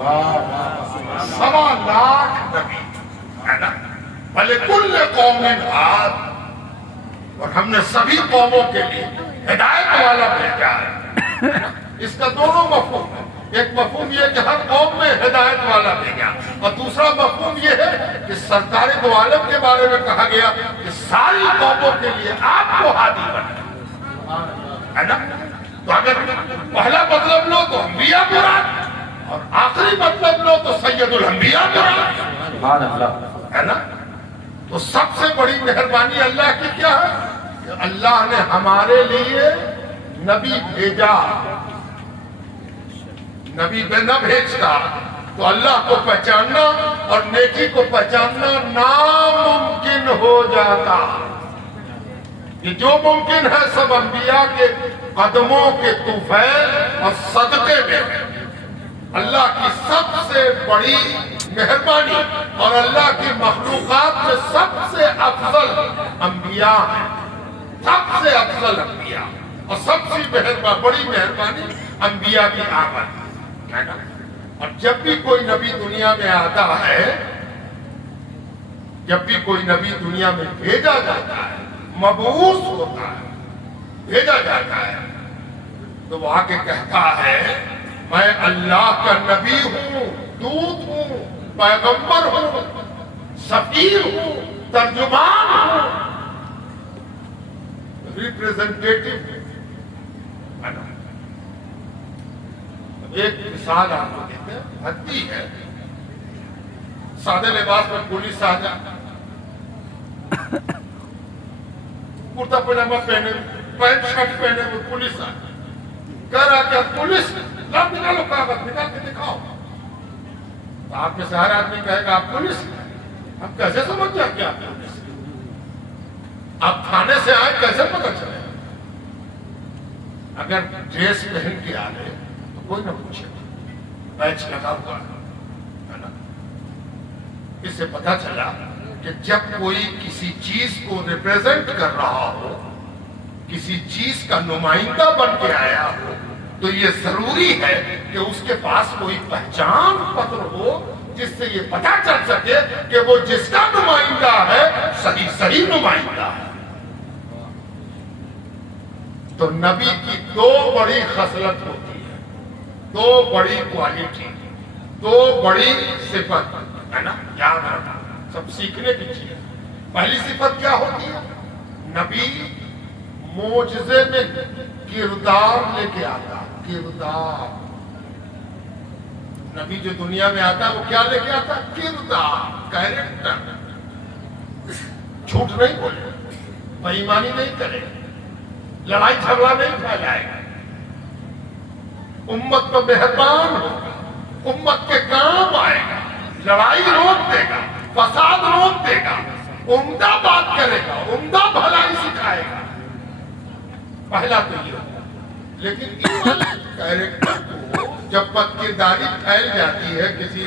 سوا لاکھ نبی ہے نا، وَلِكُلِّ قَوْمٍ هَادٍ، اور ہم نے سبھی قوموں کے لیے ہدایت والا بھیجا ہے۔ اس کا دونوں مفہوم ہے، ایک مفہوم یہ کہ ہر قوم میں ہدایت والا بھیجا، اور دوسرا مفہوم یہ ہے کہ سرکار دو عالم کے بارے میں کہا گیا کہ ساری قوموں کے لیے آپ کو ہادی بنا ہے نا۔ تو اگر پہلا مطلب لو تو انبیاء مراد، اور آخری مطلب لو تو سید الانبیاء مراد ہے نا۔ تو سب سے بڑی مہربانی اللہ کی کیا ہے کہ اللہ نے ہمارے لیے نبی بھیجا۔ نبی نہ بھیجتا تو اللہ کو پہچاننا اور نیکی کو پہچاننا ناممکن ہو جاتا۔ یہ جو ممکن ہے سب انبیاء کے قدموں کے طفیل اور صدقے میں ہے۔ اللہ کی سب سے بڑی مہربانی اور اللہ کی مخلوقات میں سب سے افضل انبیاء ہیں، سب سے افضل انبیاء، اور سب سے بڑی مہربانی انبیاء کی آمد ہے نا۔ اور جب بھی کوئی نبی دنیا میں آتا ہے، جب بھی کوئی نبی دنیا میں بھیجا جاتا ہے، مبعوث ہوتا ہے، بھیجا جاتا ہے، تو وہ آ کے کہتا ہے میں اللہ کا نبی ہوں، دودت ہوں، پیغمبر ہوں، سفیر ہوں، ترجمان ہوں، ریپریزنٹیٹیو ہوں۔ ایک مثال آپ کو دیتے ہیں، بھتی ہے، سادے لباس میں پولیس آ جائے، کرتا پجامہ پہنے، پینٹ شرٹ پہنے وہ پولیس آ جائے، کہہ رہا کہ پولیس لاؤ نکالو کاغذ، نکال کے دکھاؤ۔ تو آپ میں سے ہر آدمی کہے گا آپ پولیس ہیں، ہم کیسے سمجھ جائیں کہ آپ پولیس ہیں؟ آپ تھانے سے آئے کیسے پتہ چلے؟ اگر ڈریس پہن کے آ گئے تو کوئی نہ پوچھے، بیچ لگا ہوا ہے نا۔ اس سے پتہ چلا کہ جب کوئی کسی چیز کو ریپریزنٹ کر رہا ہو، کسی چیز کا نمائندہ بن کے آیا ہو، تو یہ ضروری ہے کہ اس کے پاس کوئی پہچان پتر ہو جس سے یہ پتہ چل سکے کہ وہ جس کا نمائندہ ہے صحیح نمائندہ ہے۔ تو نبی کی دو بڑی خصلت ہوتی ہے، دو بڑی کوالٹی، دو بڑی صفت ہے نا، یاد رکھنا سب سیکھنے کی چیز۔ پہلی صفت کیا ہوتی ہے؟ نبی معجزے میں کردار لے کے آتا، کردار۔ نبی جو دنیا میں آتا ہے وہ کیا لے کے آتا؟ کردار، کیریکٹر۔ جھوٹ نہیں بولے، بے ایمانی نہیں کرے، لڑائی جھگڑا نہیں پھیلائے گا، امت پر مہربان ہوگا، امت کے کام آئے گا، لڑائی روک دے گا، فساد روک دے گا، عمدہ بات کرے گا، عمدہ بھلائی سکھائے گا۔ پہلا تو یہ ہوگا۔ لیکن کیریکٹر کو جب بدکرداری پھیل جاتی ہے کسی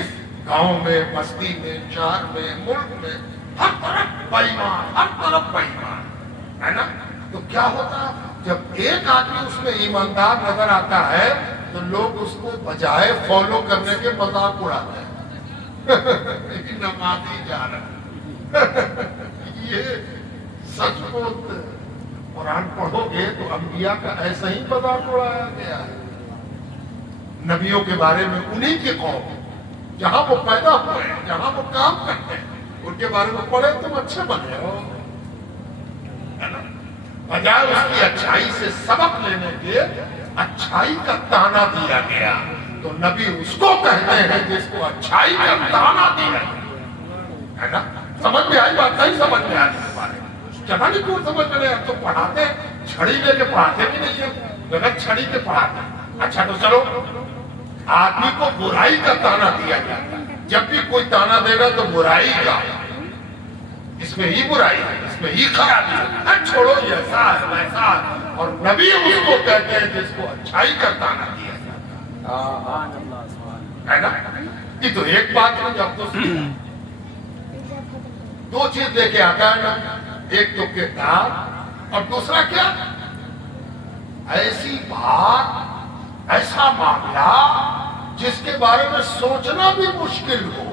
گاؤں میں، بستی میں، شہر میں، ملک میں، ہر طرف بے ایمان، ہر طرف بے ایمان ہے نا، تو کیا ہوتا؟ جب ایک آدمی اس میں ایماندار نظر آتا ہے تو لوگ اس کو بجائے فالو کرنے کے مذاق اڑاتے ہیں، نمازی جا رہا یہ سچ بولتے ہیں۔ قرآن پڑھو گے تو انبیاء کا ایسا ہی مذاق اڑایا گیا ہے۔ نبیوں کے بارے میں انہی کی قوم جہاں وہ پیدا ہوئے ہیں، جہاں وہ کام کرتے ہیں، ان کے بارے میں پڑھے تم اچھے بنے ہو ہے نا، بجائے اس کی اچھائی سے سبق لینے کے اچھائی کا تانا دیا گیا۔ تو نبی اس کو کہتے ہیں جس کو اچھائی کا تانا دیا ہے نا۔ سمجھ میں آئی بات؟ نہیں سمجھ میں آئی اس بارے میں؟ چلا نہیں کیوں سمجھ میں نہیں؟ اب تو پڑھاتے چھڑی لے کے پڑھاتے بھی نہیں ہے، غلط چھڑی کے پڑھاتے۔ اچھا تو چلو، آدمی کو برائی کا تانا دیا جاتا ہے، جب بھی کوئی تانا دے گا تو برائی کا، اس میں ہی برائی ہے، اس میں ہی خرابی ہے، چھوڑو یہ ایسا ہے ویسا ہے۔ اور نبی اس کو کہتے ہیں جس کو اچھائی کا تانا دیا جاتا ہے نا۔ یہ تو ایک بات ہے، جب تو دو چیز لے کے آتا ہے نا، ایک تو کردار اور دوسرا کیا؟ ایسی بات، ایسا معاملہ جس کے بارے میں سوچنا بھی مشکل ہو،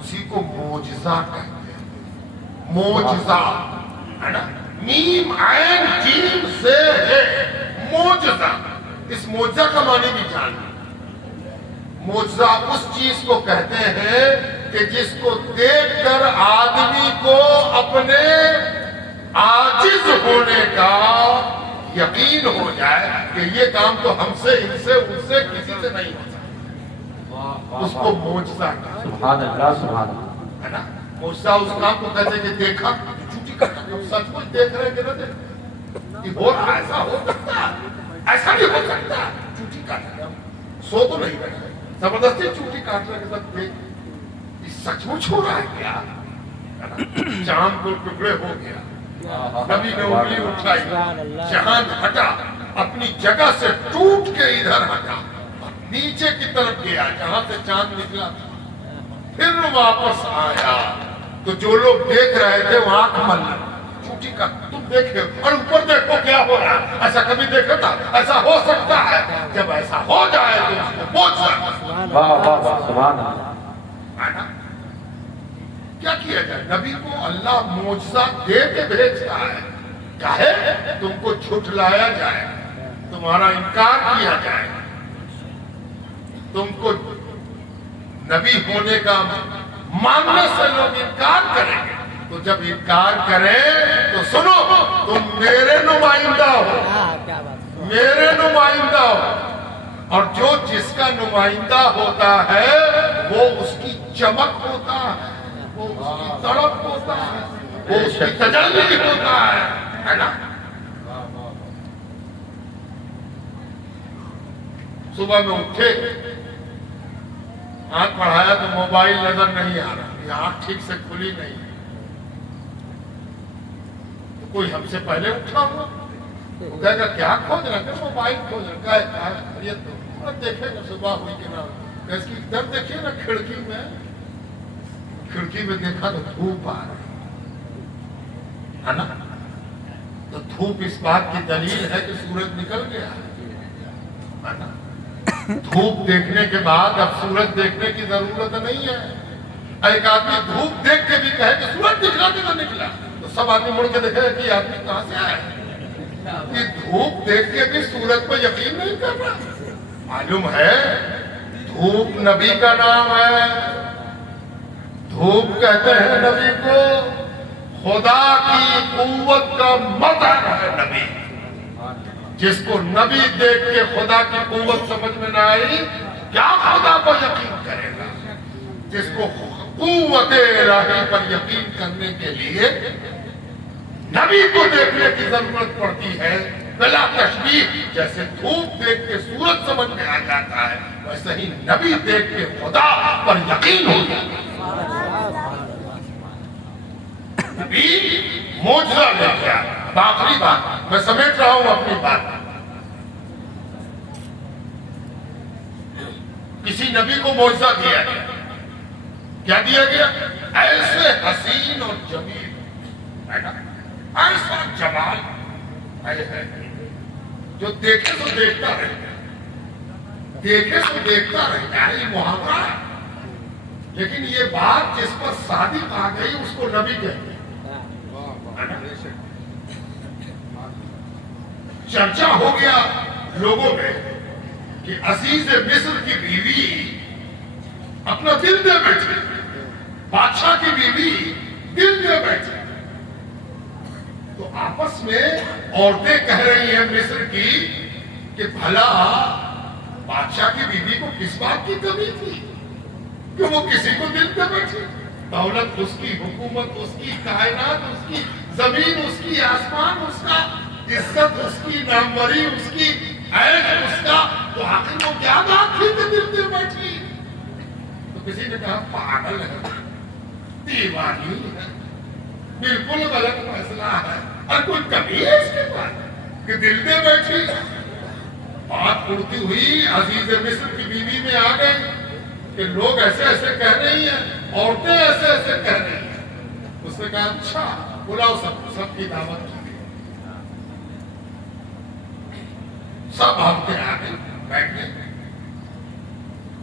اسی کو معجزہ کہتے ہیں۔ معجزہ ہے نا، میم عین جیم سے ہے معجزہ۔ اس معجزہ کا معنی بھی جاننا۔ معجزہ اس چیز کو کہتے ہیں کہ جس کو دیکھ کر آدمی کو اپنے عاجز ہونے کا یقین ہو جائے کہ یہ کام تو ہم سے، ان سے، ان سے، کسی سے نہیں ہو سکتا، اس کو معجزہ کہتے ہیں۔ سبحان اللہ، سبحان اللہ، ہے نا، معجزہ اس کام کو کہتے ہیں کہ دیکھا، جھوٹی کرتا، ہم سچ مچ دیکھ رہے ہیں کہ نہ دیکھ، یہ ہو رہا، ایسا ہو سکتا ہے، ایسا بھی ہو سکتا ہے، جھوٹی کاٹ، سو تو نہیں رہے، زبردستی چوٹی کاٹنے کے ساتھ دیکھ، یہ سچ مچ ہو رہا ہے کیا؟ چاند کو ٹکڑے ہو گیا، نبی نے انگلی اٹھائی، چاند ہٹا، اپنی جگہ سے ٹوٹ کے ادھر ہٹا، نیچے کی طرف گیا جہاں سے چاند نکلا تھا، پھر واپس آیا تو جو لوگ دیکھ رہے تھے وہ آنکھ مل، چوٹی کا تم دیکھے اور اوپر دیکھو کیا ہو رہا ہے، ایسا کبھی دیکھا تھا؟ ایسا ہو سکتا ہے، جب ایسا ہو جائے تو اس کو معجزہ، واہ واہ واہ، سبحان اللہ۔ کیا کیا جائے؟ نبی کو اللہ معجزہ دے کے بھیجتا ہے، کہے تم کو جھٹلایا جائے، تمہارا انکار کیا جائے، تم کو نبی ہونے کا ماننے سے لوگ انکار کریں گے، تو جب انکار کریں تو سنو، تم میرے نمائندہ ہو، میرے نمائندہ ہو، اور جو جس کا نمائندہ ہوتا ہے وہ اس کی چمک ہوتا ہے، وہ اس کی تڑپ ہوتا ہے، وہ اس کی تجلی ہوتا ہے نا۔ صبح میں اٹھے، آنکھ پڑھایا تو موبائل نظر نہیں آ رہا، یہ آنکھ ٹھیک سے کھلی نہیں، تو کوئی ہم سے پہلے اٹھا ہوا، وہ کہے گا کیا کھوج رہا ہے؟ موبائل کھوج رہا ہے، یہ تو دیکھے نا صبح ہوئی کہ نہ، اس کی ادھر دیکھیے نا کھڑکی میں دیکھا تو دھوپ آ رہی ہے نا، تو دھوپ اس بات کی دلیل ہے کہ سورج نکل گیا ہے نا۔ دھوپ دیکھنے کے بعد اب سورج دیکھنے کی ضرورت نہیں ہے۔ ایک آدمی دھوپ دیکھ کے بھی کہے کہ سورج نکلا کہ نہ نکلا، تو سب آدمی مڑ کے دیکھے کہ یہ آدمی کہاں سے آیا، یہ دھوپ دیکھ کے بھی سورج پر یقین نہیں کر رہا۔ معلوم ہے دھوپ نبی کا نام ہے، دھوپ کہتے ہیں نبی کو، خدا کی قوت کا مظہر ہے نبی۔ جس کو نبی دیکھ کے خدا کی قوت سمجھ میں نہ آئی، کیا خدا پر یقین کرے گا؟ جس کو قوت الہی پر یقین کرنے کے لیے نبی کو دیکھنے کی ضرورت پڑتی ہے، بلا تشبیہ، جیسے دھوپ دیکھ کے سورج سمجھ میں آ جاتا ہے، ویسے ہی نبی دیکھ کے خدا پر یقین ہو جاتا ہے۔ نبی معجزہ لے کے آیا۔ اب آخری بات، میں سمیٹ رہا ہوں اپنی بات، کسی نبی کو معجزہ دیا گیا، کیا دیا گیا؟ ایسے حسین اور جمیل، ایسا جمال ہے جو دیکھے تو دیکھتا رہتا، دیکھے تو دیکھتا رہتا ہے، یہ محاورہ ہے، لیکن یہ بات جس پر صادق آ گئی اس کو نبی کہتے ہیں۔ چرچا ہو گیا لوگوں میں کہ عزیز مصر کی بیوی اپنا دل دے بیٹھے، بادشاہ کی بیوی دل دے بیٹھے، تو آپس میں عورتیں کہہ رہی ہیں مصر کی کہ بھلا بادشاہ کی بیوی کو کس بات کی کمی تھی کہ وہ کسی کو دل دے بیٹھے؟ دولت اس کی، حکومت اس کی، کائنات اس کی، زمین اس کی، آسمان اس کا، عزت اس کی، ناموری اس کی، عیش اس کا، تو آخر وہ کیا بات تھی کہ دل دے بیٹھی؟ تو کسی نے کہا پاگل ہے، دیوانی ہے، بالکل غلط فیصلہ ہے، اور کوئی کمی ہے اس کے پاس کہ دل دے بیٹھی؟ بات اڑتی ہوئی عزیز مصر کی بیوی میں آ گئی کہ لوگ ایسے ایسے کہہ رہی ہیں، عورتیں ایسے ایسے کہہ رہی ہیں۔ اس نے کہا اچھا بلاؤ سب کی دعوت کی، سب عورتیں آ گئی بیٹھ گئے،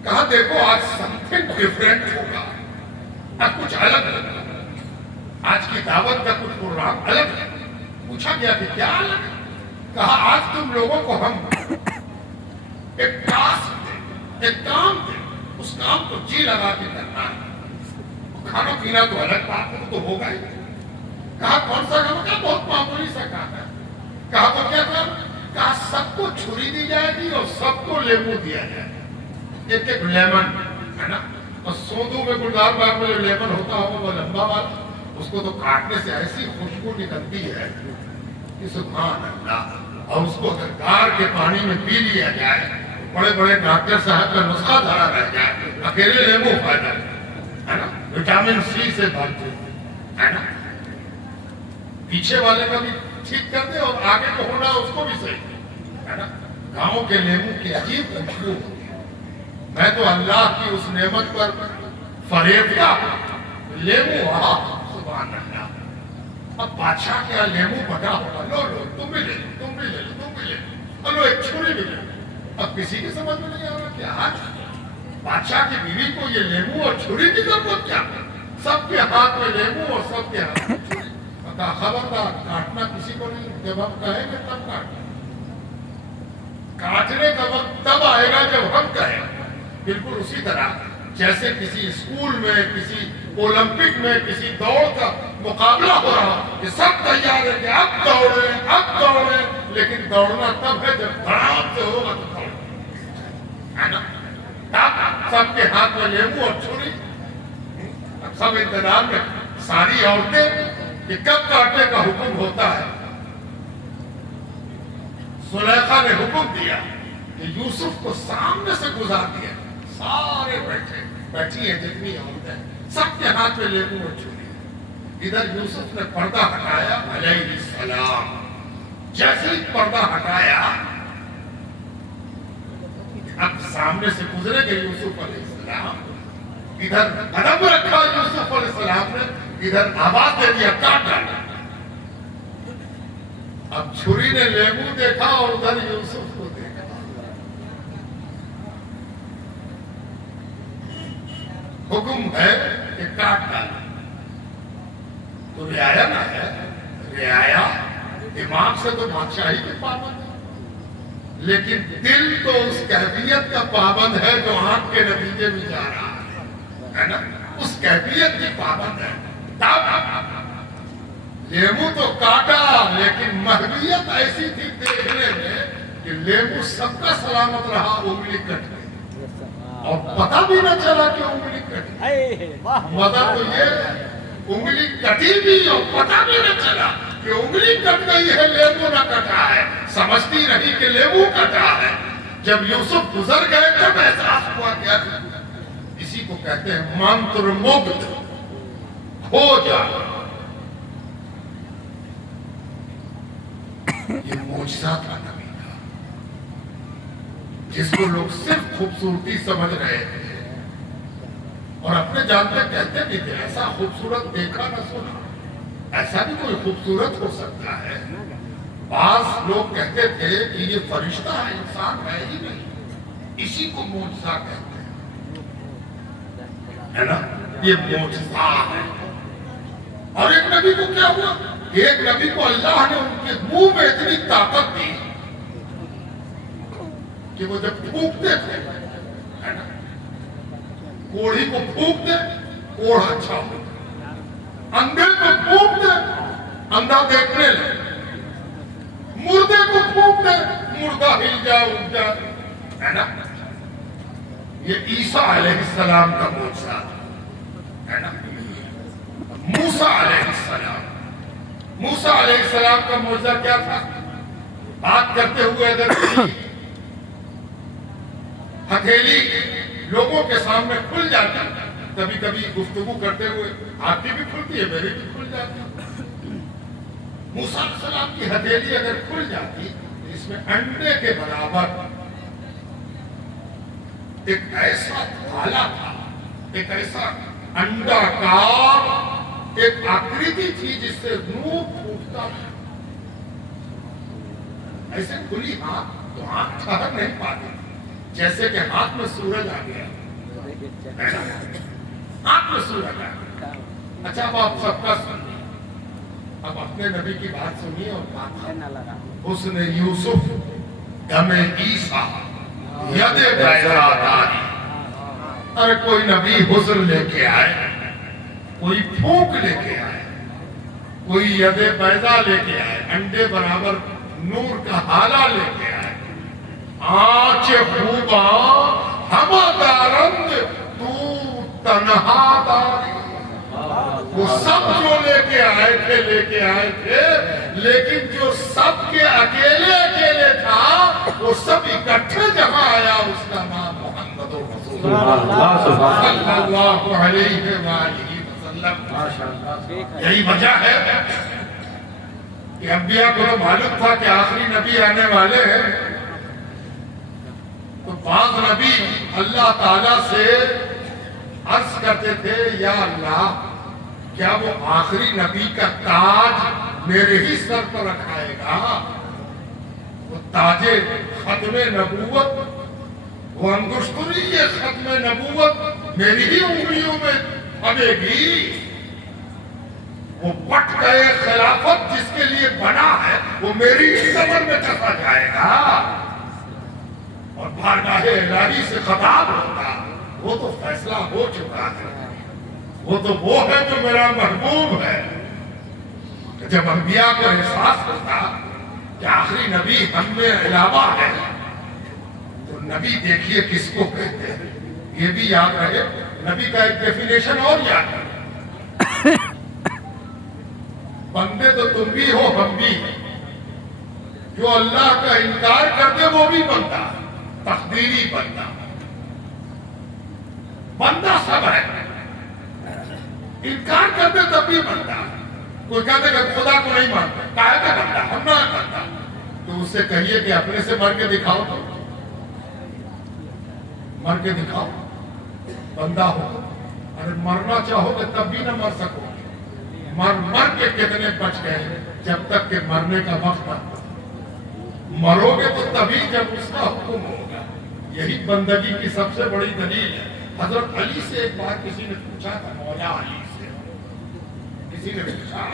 کہا دیکھو آج سمتھنگ ڈفرینٹ ہوگا، اب کچھ الگ ہوگا، آج کی دعوت کا کچھ پروگرام الگ ہے۔ پوچھا گیا کہ کیا الگ ہے؟ کہا آج تم لوگوں کو ہم ایک ٹاسک دیں، ایک کام دیں، اس کام کو جی لگا کے کرنا ہے۔ کھانا پینا تو الگ بات ہے، تو ہوگا ہی۔ کہا کون سا کام؟ کہا بہت معمولی سا کام ہے۔ کہا وہ کیا کام؟ کہا سب کو چھری دی جائے گی اور سب کو لیمو دیا جائے گا، ایک ایک لیمن ہے نا۔ اور سوندو میں گلزار باغ میں جو لیمن ہوتا ہوگا وہ لمبا والا، اس کو تو کاٹنے سے ایسی خوشبو نکلتی ہے کہ سبحان اللہ۔ اور اس کو اگر گار کے پانی میں پی لیا جائے، بڑے بڑے ڈاکٹر صاحب کا نسخہ دھرا رہ جائے، اکیلے لیمو فائدہ ہے نا، وٹامن سی سے بھرتے ہے نا، پیچھے والے کا بھی ٹھیک کر دے اور آگے جو ہونا اس کو بھی صحیح ہے نا۔ گاؤں کے لیمو کی عجیب خوشبو ہوتی ہے۔ میں تو اللہ کی اس نعمت پر فریفتہ لیمو سبحان اللہ۔ اب بادشاہ کیا لیمو بٹا ہوگا، لو لو تم بھی لے لو، تم بھی لے لو، تم بھی لے لو، لو ایک چھری بھی لے لو۔ اب کسی کی سمجھ میں نہیں آ رہا کہ آج بادشاہ کی بیوی کو یہ لیمو اور چھری کی ضرورت کیا؟ سب کے ہاتھ میں لیمو اور سب کے ہاتھ میں چھری۔ خبردار کاٹنا کسی کو نہیں، جب ہم کہیں گے تب کاٹنا، کاٹنے کا وقت تب آئے گا جب ہم کہیں۔ بالکل اسی طرح جیسے کسی اسکول میں، کسی اولمپک میں کسی دوڑ کا مقابلہ ہو رہا کہ سب تیار ہے کہ اب دوڑیں اب دوڑیں، لیکن دوڑنا تب ہے جب دھڑام سے ہوگا تو دوڑیں ہے نا۔ سب کے ہاتھ میں لیمو اور چھری، سب انتظار میں، ساری عورتیں کہ کب کاٹنے کا حکم ہوتا ہے۔ زلیخا نے حکم دیا کہ یوسف کو سامنے سے گزار دیا، سارے بیٹھی ہیں جتنی عورتیں، سب کے ہاتھ میں لیمو اور چھری۔ ادھر یوسف نے پردہ ہٹایا علیہ السلام، جیسے ہی پردہ ہٹایا اب سامنے سے گزرے گئے یوسف علیہ السلام، ادھر قدم رکھا یوسف علیہ السلام نے، ادھر آواز دے دیا کاٹ ڈالا۔ اب چھری نے لیمو دیکھا اور ادھر یوسف کو دیکھا، حکم ہے کہ کاٹ ڈالا۔ تو رعایا نہ ہے، رعایا دماغ سے تو بادشاہی کے پابند ہے، لیکن دل تو اس کیفیت کا پابند ہے جو آنکھ کے نتیجے میں جا رہا ہے نا، اس کیفیت کی پابند ہے۔ لیمو تو کاٹا لیکن محبیت ایسی تھی دیکھنے میں کہ لیمو سب کا سلامت رہا، انگلی کٹ گئی اور پتہ بھی نہ چلا کہ انگلی کٹ گئی۔ مزہ تو یہ انگلی کٹی بھی اور پتہ بھی نہ چلا کہ انگلی کٹ گئی ہے، لیمو نہ کٹا ہے، سمجھتی رہی کہ لیمو کٹا ہے۔ جب یوسف گزر گئے تب احساس ہوا کیا، اسی کو کہتے ہیں منتر مگدھ، ہو جا۔ یہ معجزہ تھا نبی کا، جس کو لوگ صرف خوبصورتی سمجھ رہے تھے اور اپنے جان میں کہتے بھی تھے ایسا خوبصورت دیکھا نہ سنا، ایسا بھی کوئی خوبصورت ہو سکتا ہے۔ بعض لوگ کہتے تھے کہ یہ فرشتہ ہے، انسان ہے ہی نہیں، اسی کو معجزہ کہتے ہیں ہے نا، یہ معجزہ ہے۔ اور ایک نبی کو کیا ہوا، ایک نبی کو اللہ نے ان کے منہ میں اتنی طاقت دی کہ وہ جب پھونکتے تھے ہے نا، کوڑھی کو پھونکتے کوڑھ اچھا ہوتا، اندھے کو پھونکتے اندھا دیکھنے لگے، مردے کو پھونکتے مردہ ہل جا اٹھ جا ہے نا۔ یہ عیسیٰ علیہ السلام کا معجزہ ہے نا۔ موسیٰ علیہ السلام، موسیٰ علیہ السلام کا معجزہ کیا تھا؟ بات کرتے ہوئے اگر ہتھیلی لوگوں کے سامنے کھل جاتی، کبھی کبھی گفتگو کرتے ہوئے آپ کی بھی کھلتی ہے، میری بھی کھل جاتی۔ موسیٰ علیہ السلام کی ہتھیلی اگر کھل جاتی، اس میں انڈے کے برابر ایک ایسا تھالا تھا، ایک ایسا انڈا کار ایک آکریتی تھی جس سے نور پھوٹتا تھا۔ ایسے کھلی آنکھ تو آنکھ ٹھہر نہیں پاتی، جیسے کہ ہاتھ میں سورج آ گیا، ہاتھ میں سورج آ گیا۔ اچھا اب آپ سب کا سنیے، اب اپنے نبی کی بات سنیے اور بات حسن یوسف دم عیسیٰ ید بیضا داری۔ ارے کوئی نبی حسن لے کے آئے، کوئی پھونک لے کے آئے، کوئی ید بیضا لے کے آئے، انڈے برابر نور کا حالہ لے کے آئے، آنچ خوبا ہما دارند تو تنہا داری۔ وہ سب جو لے کے آئے تھے، لیکن جو سب کے اکیلے تھا وہ سب اکٹھے جہاں آیا، اس کا نام محمد رسول اللہ صلی اللہ علیہ وآلہ وسلم۔ یہی وجہ ہے کہ انبیاء کو معلوم تھا کہ آخری نبی آنے والے ہیں، تو بعض نبی اللہ تعالیٰ سے عرض کرتے تھے، یا اللہ کیا وہ آخری نبی کا تاج میرے ہی سر پر رکھائے گا؟ وہ تاج ختم نبوت، وہ انگشتری یہ ختم نبوت میری ہی انگلیوں میں پڑے گی؟ وہ پٹ گئے خلافت جس کے لیے بنا ہے وہ میری ہی کمر میں کسا جائے گا؟ اور بارگاہ الہی سے خطاب ہوتا، وہ تو فیصلہ ہو چکا ہے، وہ تو وہ ہے جو میرا محبوب ہے۔ جب انبیاء کو احساس ہوتا کہ آخری نبی ہم میں علاوہ ہے، تو نبی دیکھیے کس کو کہتے ہیں، یہ بھی یاد رہے، نبی کا ایک ڈیفینیشن اور یاد رہے، بندے تو تم بھی ہو ہم بھی، جو اللہ کا انکار کر دے وہ بھی بندہ، تقدیری بندہ سب ہے، انکار کر دے تب بھی بندہ۔ کوئی کہتے کہ خدا کو نہیں مانتا، کہے کہ بندہ ہم نہ کرتا، تو اس سے کہیے کہ اپنے سے مر کے دکھاؤ، تو مر کے دکھاؤ بندہ ہو۔ اگر مرنا چاہو گے تب بھی نہ مر سکو، مر کے کتنے بچ گئے جب تک کہ مرنے کا وقت آتا، مرو گے تو تبھی جب اس کا حکم ہوگا۔ یہی بندگی کی سب سے بڑی دلیل ہے۔ حضرت علی سے ایک بار کسی نے پوچھا تھا، مولا علی سے کسی نے پوچھا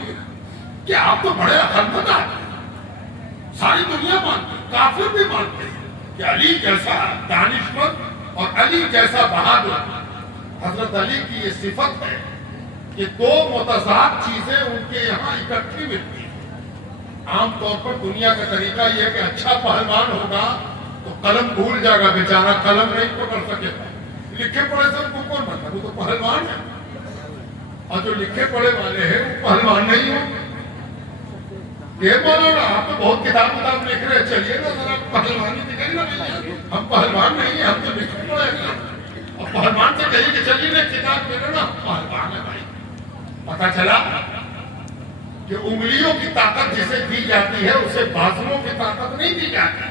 کہ آپ تو بڑے حکمت آدمی، ساری دنیا مانتی، کافر بھی مانتے ہیں کہ علی جیسا دانشور اور علی جیسا بہادر۔ حضرت علی کی یہ صفت ہے کہ دو متضاد چیزیں ان کے یہاں اکٹھی ملتی ہیں۔ عام طور پر دنیا کا طریقہ یہ ہے کہ اچھا پہلوان ہوگا تو قلم بھول جائے گا، بیچارہ قلم نہیں پکڑ سکے گا، لکھے پڑھے سے ان کو کون بنتا، وہ تو پہلوان ہے، اور جو لکھے پڑھے والے ہیں وہ پہلوان نہیں ہو۔ یہ بولو نا آپ تو بہت کتاب لکھ رہے، چلیے نا ذرا پہلوانی دکھائیے نا، ہم پہلوان نہیں ہیں، ہم تو لکھے پڑھے ہیں۔ اور پہلوان سے کہیے کہ چلیے نا کتاب لے نا، پہلوان ہے بھائی۔ پتا چلا کہ انگلیوں کی طاقت جسے دی جاتی ہے اسے بازوؤں کی طاقت نہیں دی جاتی،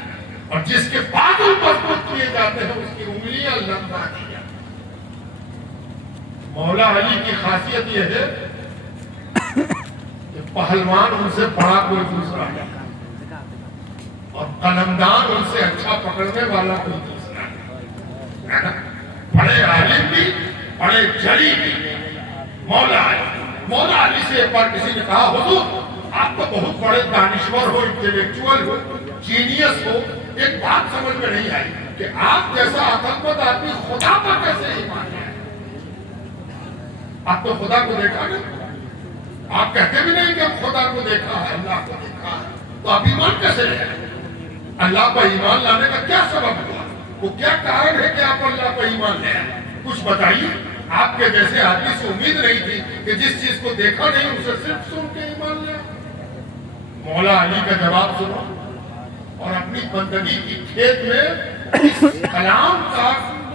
اور جس کے بازو مضبوط کیے جاتے ہیں اس کی انگلیاں لمبا دی جاتی۔ مولا علی کی خاصیت یہ ہے کہ پہلوان ان سے بڑا کوئی دوسرا نہیں، اور قلمدان ان سے اچھا پکڑنے والا کوئی دوسرا نہیں۔ بڑے عالم بھی، بڑے جلی بھی مولا علی سے ایک بار کسی نے کہا، حضور آپ تو بہت بڑے دانشور ہو، انٹلیکچوئل ہو، جینیس ہو، ایک بات سمجھ میں نہیں آئی کہ آپ جیسا عقل مند آدمی خدا کا کیسے ایمان ہے؟ آپ تو خدا کو دیکھا نہیں، آپ کہتے بھی نہیں کہ ہم خدا کو دیکھا ہے، اللہ کو دیکھا ہے، تو آپ ایمان کیسے لے آئے؟ اللہ پر ایمان لانے کا کیا سبب ہوا؟ وہ کیا کارن ہے کہ آپ اللہ پر ایمان لے آئے؟ کچھ بتائیے۔ آپ کے جیسے آدمی سے امید نہیں تھی کہ جس چیز کو دیکھا نہیں اسے صرف سن کے ایمان لے آئے۔ مولا علی کا جواب سنو اور اپنی بندگی کی کھیت میں اس کلام کا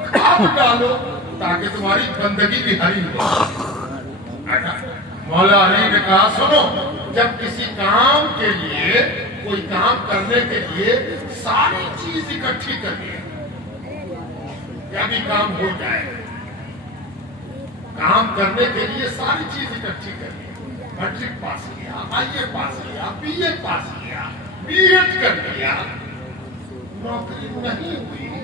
کھاد ڈالو تاکہ تمہاری بندگی بھی ہری ہو۔ مولا علی نے کہا، سنو، جب کسی کام کے لیے، کوئی کام کرنے کے لیے ساری چیز اکٹھی کرنی ہے، کیا بھی کام ہو جائے، کام کرنے کے لیے ساری چیز اکٹھی کرنی ہے، میٹرک پاس کیا، آئی اے پاس کیا، بی اے پاس کیا، بی ایڈ کر لیا، نوکری نہیں ہوئی،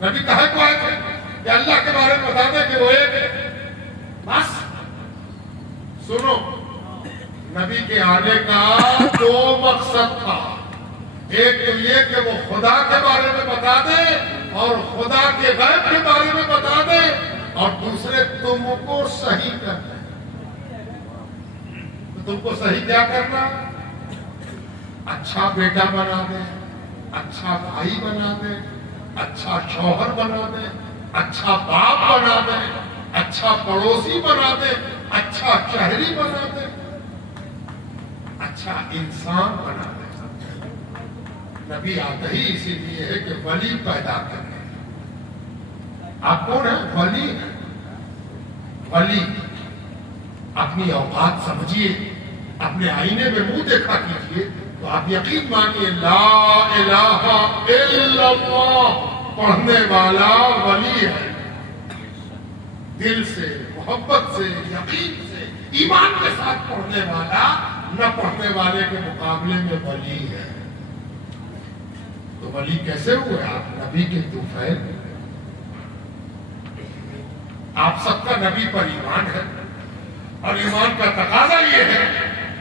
نبی کہے کو آئے تھے کہ اللہ کے بارے میں بتا دیں کہ وہ ایک ہے. بس سنو، نبی کے آنے کا دو مقصد تھا. ایک تو یہ کہ وہ خدا کے بارے میں بتا دے اور خدا کے غیب کے بارے میں بتا دے، اور دوسرے تم کو صحیح کر دیں. تو تم کو صحیح کیا کرنا؟ اچھا بیٹا بنا دے، اچھا بھائی بنا دے، اچھا شوہر بنا دے، اچھا باپ بنا دے، اچھا پڑوسی بنا دے، اچھا شہری بنا دے، اچھا انسان بنا دے. نبی آتا ہی اسی لیے ہے کہ ولی پیدا کریں. آپ کون ہیں؟ ولی ہیں. ولی اپنی اوقات سمجھیے، اپنے آئینے میں منہ دیکھا کیجیے تو آپ یقین مانیے لا الہ الا اللہ پڑھنے والا ولی ہے. دل سے، محبت سے، یقین سے، ایمان کے ساتھ پڑھنے والا نہ پڑھنے والے کے مقابلے میں ولی ہے. تو ولی کیسے ہوئے آپ؟ نبی کے طفیل. آپ سب کا نبی پر ایمان ہے، اور ایمان کا تقاضا یہ ہے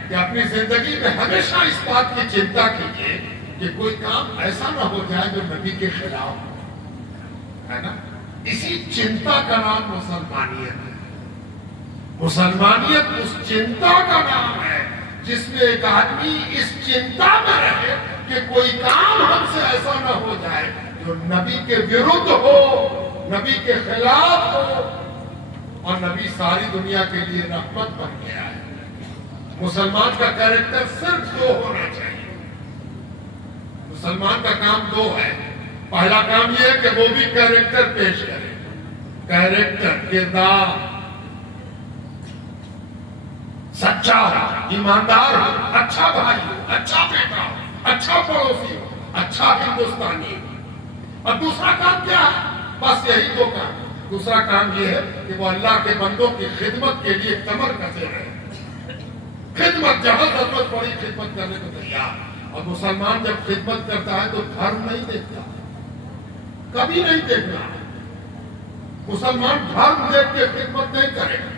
کہ اپنی زندگی میں ہمیشہ اس بات کی چنتا کیجیے کہ کوئی کام ایسا نہ ہو جائے جو نبی کے خلاف ہے نا. اسی چنتا کا نام مسلمانیت ہے. مسلمانیت اس چنتا کا نام ہے جس میں ایک آدمی اس چنتا میں رہے کہ کوئی کام ہم سے ایسا نہ ہو جائے جو نبی کے وردھ ہو، نبی کے خلاف ہو. اور نبی ساری دنیا کے لیے رحمت بن گیا ہے. مسلمان کا کیریکٹر صرف دو ہونا چاہیے. مسلمان کا کام دو ہے. پہلا کام یہ ہے کہ وہ بھی کیریکٹر پیش کرے. کیریکٹر، کردار، سچا ہو، ایماندار ہو، اچھا بھائی ہو، اچھا بیٹا ہو، اچھا پڑوسی ہو، اچھا ہندوستانی ہو. اور دوسرا کام کیا ہے؟ بس یہی دو کام. دوسرا کام یہ ہے کہ وہ اللہ کے بندوں کی خدمت کے لیے کمر کسے رہے. خدمت، جہاں ضرورت پڑی خدمت کرنے کو تیار. اور مسلمان جب خدمت کرتا ہے تو دھرم نہیں دیکھتا، کبھی نہیں دیکھنا. مسلمان دھرم دیکھ کے خدمت نہیں کرے گا،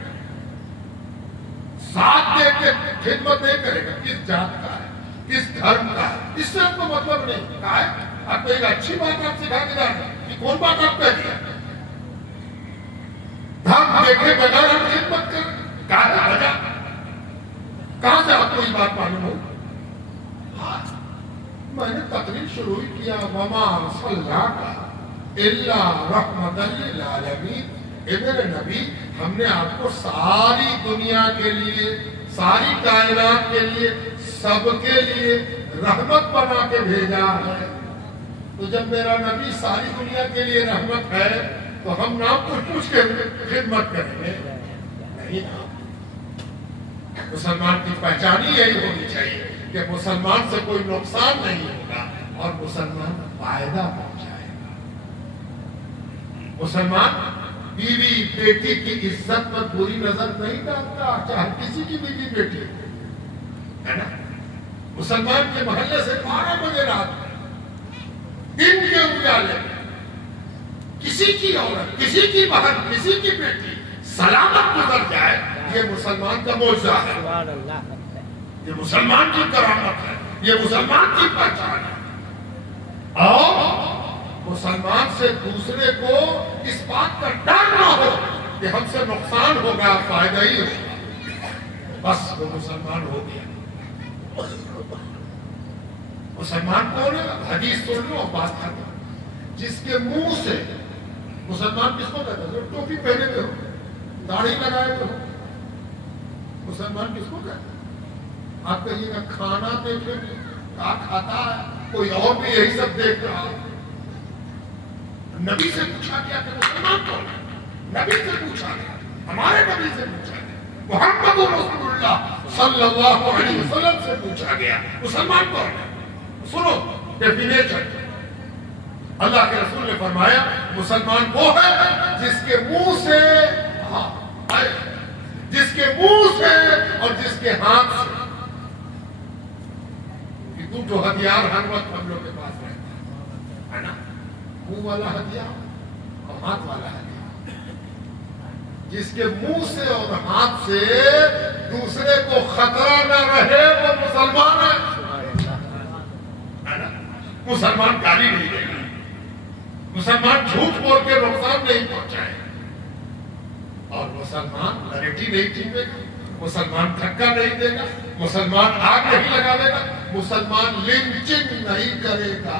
ساتھ دیکھ کے خدمت نہیں کرے گا. کس جات کا ہے، کس دھرم کا ہے، اس سے آپ کو مطلب نہیں. کہا ہے آپ کو ایک اچھی بات آپ سکھا کے جا رہے ہیں کہ کون بات آپ کہہ دیا. دھرم دیکھے بغیر ہم خدمت کریں. کہا وجہ کہاں سے آپ کو یہ بات معلوم ہو؟ میں نے تقریر شروع کیا وما ارسلناک الا رحمۃ للعالمین. اے میرے نبی، ہم نے آپ کو ساری دنیا کے لیے، ساری کائنات کے لیے، سب کے لیے رحمت بنا کے بھیجا ہے. تو جب میرا نبی ساری دنیا کے لیے رحمت ہے تو ہم نام پوچھ کے خدمت کریں گے نہیں نا. مسلمان کی پہچان ہی یہی ہونی چاہیے کہ مسلمان سے کوئی نقصان نہیں ہوگا اور مسلمان فائدہ پہنچائے گا. مسلمان بیوی بیٹی کی عزت پر بری نظر نہیں ڈالتا، چاہے کسی کی بیوی بیٹی ہے نا. مسلمان کے محلے سے 12 بجے رات میں دن کے اجالے میں کسی کی عورت، کسی کی بہن، کسی کی بیٹی سلامت گزر جائے، یہ مسلمان کا معجزہ ہے. یہ مسلمان کی کرامت ہے، یہ مسلمان کی پہچان ہے. اور مسلمان سے دوسرے کو اس بات کا ڈر نہ ہو کہ ہم سے نقصان ہوگا، فائدہ ہی ہوگا، بس وہ مسلمان ہو گیا. مسلمان کون ہے؟ حدیث سن لو، بات ختم. جس کے منہ سے، مسلمان کس کو کہتا ہے؟ جو ٹوپی پہنے ہوئے ہو، داڑھی لگائے ہوئے ہو، مسلمان کس کو کہتا ہے؟ آپ کہیے گا کھانا دیکھیں گے کیا کھاتا ہے، کوئی اور بھی یہی سب دیکھ رہا ہے. نبی سے پوچھا گیا کہ مسلمان کون ہے؟ نبی سے پوچھا گیا، ہمارے نبی سے پوچھا گیا، محمد رسول اللہ صلی اللہ علیہ وسلم سے پوچھا گیا مسلمان کون ہے. سنو ڈیفینیشن. اللہ کے رسول نے فرمایا مسلمان وہ ہے جس کے منہ سے، جس کے منہ سے اور جس کے ہاتھ سے، کہ تو جو ہتھیار ہر وقت ہم لوگ کے پاس رہتا ہے نا، منہ والا ہدیہ اور ہاتھ والا ہدیہ. جس کے منہ سے اور ہاتھ سے دوسرے کو خطرہ نہ رہے وہ مسلمان ہے. مسلمان گالی نہیں دے گا, مسلمان جھوٹ بول کے نقصان نہیں پہنچائے, اور مسلمان لڑکی نہیں چھینے گا, مسلمان دھکا نہیں دے گا, مسلمان آگ نہیں لگاوے گا, مسلمان لنچنگ نہیں کرے گا,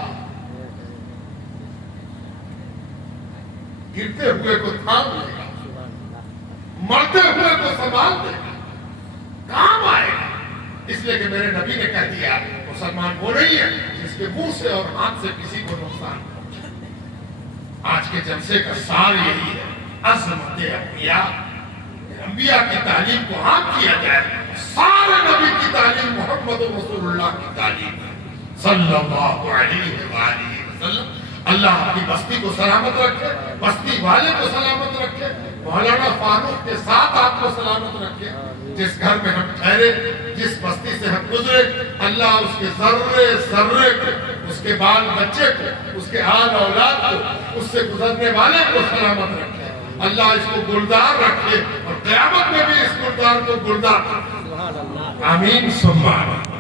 گرتے ہوئے کو تھام لے گا, مرتے ہوئے کو سنبھال دے گا, کام آئے گا. اس لیے کہ میرے نبی نے کہہ دیا مسلمان وہ نہیں ہے جس کے منہ سے اور ہاتھ سے کسی کو نقصان پہنچے. آج کے جلسے کا سار یہی ہے, عظمت انبیاء, انبیاء کی تعلیم کو عام کیا جائے. سارے نبی کی تعلیم محمد رسول اللہ کی تعلیم ہے صلی اللہ علیہ وآلہ وسلم. اللہ آپ کی بستی کو سلامت رکھے, بستی والے کو سلامت رکھے, مولانا فاروق کے ساتھ آپ کو سلامت رکھے. جس گھر میں ہم ٹھہرے, جس بستی سے ہم گزرے, اللہ اس کے ذرے ذرے کو, اس کے بال بچے کو, اس کے آل اولاد کو, اس سے گزرنے والے کو سلامت رکھے. اللہ اس کو گلدار رکھے اور قیامت میں بھی اس گلدار کو گلدار رکھے. آمین ثم آمین.